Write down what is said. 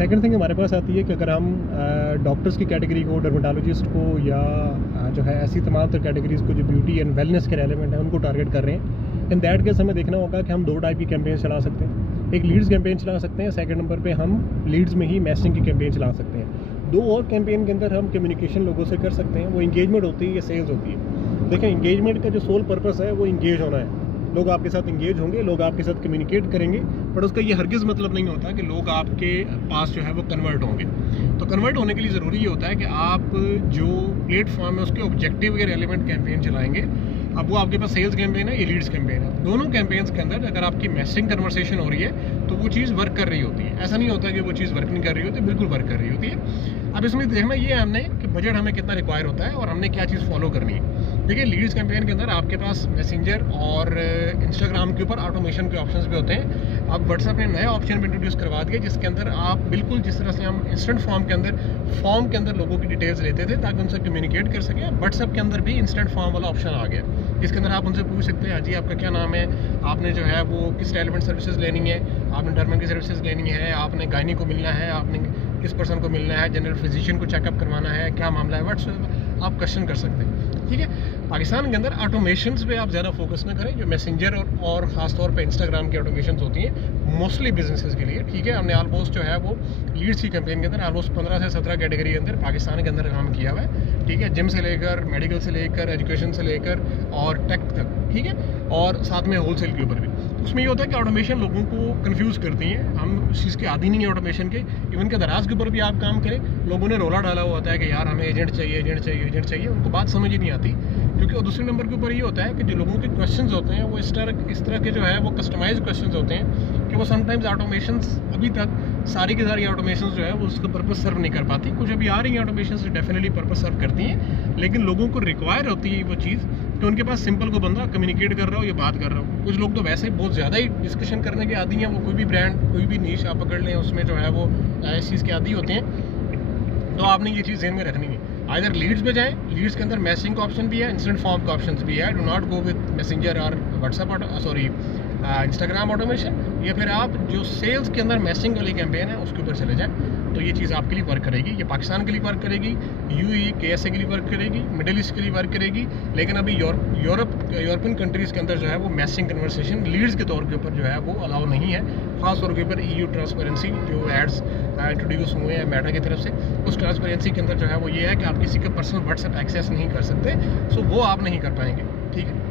Second thing हमारे पास आती है कि अगर हम डॉक्टर्स की कैटेगरी को, डर्मेटोलॉजिस्ट को या जो है ऐसी तमाम तर कैटेगरीज़ को जो ब्यूटी एंड वेलनेस के रेलेवेंट है उनको टारगेट कर रहे हैं, इन दैट केस हमें देखना होगा कि हम 2 टाइप की कैंपेन चला सकते हैं। एक लीड्स कैंपेन चला सकते हैं, सेकंड नंबर पे हम लीड्स में ही मैसेजिंग की कैंपेन चला सकते हैं। 2 और कैंपेन के अंदर हम कम्युनिकेशन लोगों से कर सकते हैं, वो इंगेजमेंट होती है या सेल्स होती है। देखें, इंगेजमेंट का जो सोल पर्पस है वो इंगेज होना है, लोग आपके साथ इंगेज होंगे, लोग आपके साथ कम्युनिकेट करेंगे, बट उसका ये हरगिज़ मतलब नहीं होता कि लोग आपके पास जो है वो कन्वर्ट होंगे। तो कन्वर्ट होने के लिए ज़रूरी ये होता है कि आप जो प्लेटफॉर्म है उसके ऑब्जेक्टिव के रेलिवेंट कैंपेन चलाएंगे। अब वो आपके पास सेल्स कैंपेन है, ये लीड्स कैंपेन है, दोनों कैंपेन्स के अंदर अगर आपकी मैसेजिंग कन्वर्सेशन हो रही है तो वो चीज़ वर्क कर रही होती है। ऐसा नहीं होता कि वो चीज़ वर्क नहीं कर रही होती, बिल्कुल वर्क कर रही होती है। अब इसमें देखना ये है हमने कि बजट हमें कितना रिक्वायर होता है और हमने क्या चीज़ फॉलो करनी है। देखिए, लीड्स कैंपेन के अंदर आपके पास मैसेंजर और इंस्टाग्राम के ऊपर ऑटोमेशन के ऑप्शंस भी होते हैं। अब व्हाट्सएप ने नया ऑप्शन भी इंट्रोड्यूस करवा दिया जिसके अंदर आप बिल्कुल जिस तरह से हम इंस्टेंट फॉर्म के अंदर लोगों की डिटेल्स लेते थे ताकि उनसे कम्युनिकेट कर सकें, व्हाट्सएप के अंदर भी इंस्टेंट फॉर्म वाला ऑप्शन आ गया जिसके अंदर आप उनसे पूछ सकते हैं, हाँ जी आपका क्या नाम है, आपने जो है वो किस रेलेवेंट सर्विसेज लेनी है, आपने डर्मेटोलॉजी की सर्विसेज लेनी है, आपने गायनी को मिलना है, आपने किस पर्सन को मिलना है, जनरल फिजिशियन को चेकअप करवाना है, क्या मामला है, व्हाट्सएप आप क्वेश्चन कर सकते हैं। ठीक है, पाकिस्तान के अंदर ऑटोमेशंस पे आप ज़्यादा फोकस ना करें, जो मैसेंजर और ख़ास तौर पे इंस्टाग्राम की ऑटोमेशंस होती हैं मोस्टली बिजनेसेस के लिए। ठीक है, हमने ऑलमोस्ट जो है वो लीड्स की कैंपेन के अंदर ऑलमोस्ट 15 से 17 कैटेगरी के अंदर पाकिस्तान के अंदर काम किया हुआ है। ठीक है, जिम से लेकर मेडिकल से लेकर एजुकेशन से लेकर और टेक तक। ठीक है, और साथ में होलसेल के ऊपर भी। उसमें ये होता है कि ऑटोमेशन लोगों को कंफ्यूज करती हैं, हम उस चीज़ के आदी नहीं है ऑटोमेशन के। इवन के दराज के ऊपर भी आप काम करें, लोगों ने रोला डाला हुआ होता है कि यार हमें एजेंट चाहिए, एजेंट चाहिए, एजेंट चाहिए, उनको बात समझ ही नहीं आती। क्योंकि और दूसरे नंबर के ऊपर ये होता है कि जो लोगों के क्वेश्चंस होते हैं वो इस तरह के जो है वो कस्टमाइज क्वेश्चंस होते हैं कि वो समटाइम्स ऑटोमेशंस अभी तक सारी की सारी ऑटोमेशंस जो है वो उसका पर्पस सर्व नहीं कर पाती। कुछ अभी आ रही हैं ऑटोमेशंस डेफिनेटली पर्पस सर्व करती हैं, लेकिन लोगों को रिक्वायर होती है वो चीज़ कि उनके पास सिंपल को बंदा कम्युनिकेट कर रहा हो या बात कर रहा हो। कुछ लोग तो वैसे ही बहुत ज़्यादा ही डिस्कशन करने के आदी हैं, वो कोई भी ब्रांड कोई भी नीश आप पकड़ लें उसमें जो है वो इस चीज़ के आदी होते हैं। तो आपने ये चीज़ ध्यान में रखनी है, आइदर लीड्स पे जाएं, लीड्स के अंदर मैसेजिंग का ऑप्शन भी है, इंस्टेंट फॉर्म का ऑप्शन भी है, do not go with messenger और व्हाट्सएप इंस्टाग्राम ऑटोमेशन, या फिर आप जो सेल्स के अंदर मैसेजिंग वाली कैंपेन है उसके ऊपर चले जाएं। तो ये चीज़ आपके लिए वर्क करेगी, ये पाकिस्तान के लिए वर्क करेगी, यूएई KSA के लिए वर्क करेगी, मिडिल ईस्ट के लिए वर्क करेगी। लेकिन अभी यूरोपियन कंट्रीज़ के अंदर जो है वो मैसेजिंग कन्वर्सेशन लीड्स के तौर के ऊपर जो है वो अलाउ नहीं है। ख़ास तौर के ऊपर EU ट्रांसपेरेंसी जो एड्स इंट्रोड्यूस हुए हैं मेटा की तरफ से, उस ट्रांसपेरेंसी के अंदर जो है वो ये है कि आप किसी का पर्सनल व्हाट्सएप एक्सेस नहीं कर सकते, सो वो आप नहीं कर पाएंगे। ठीक है।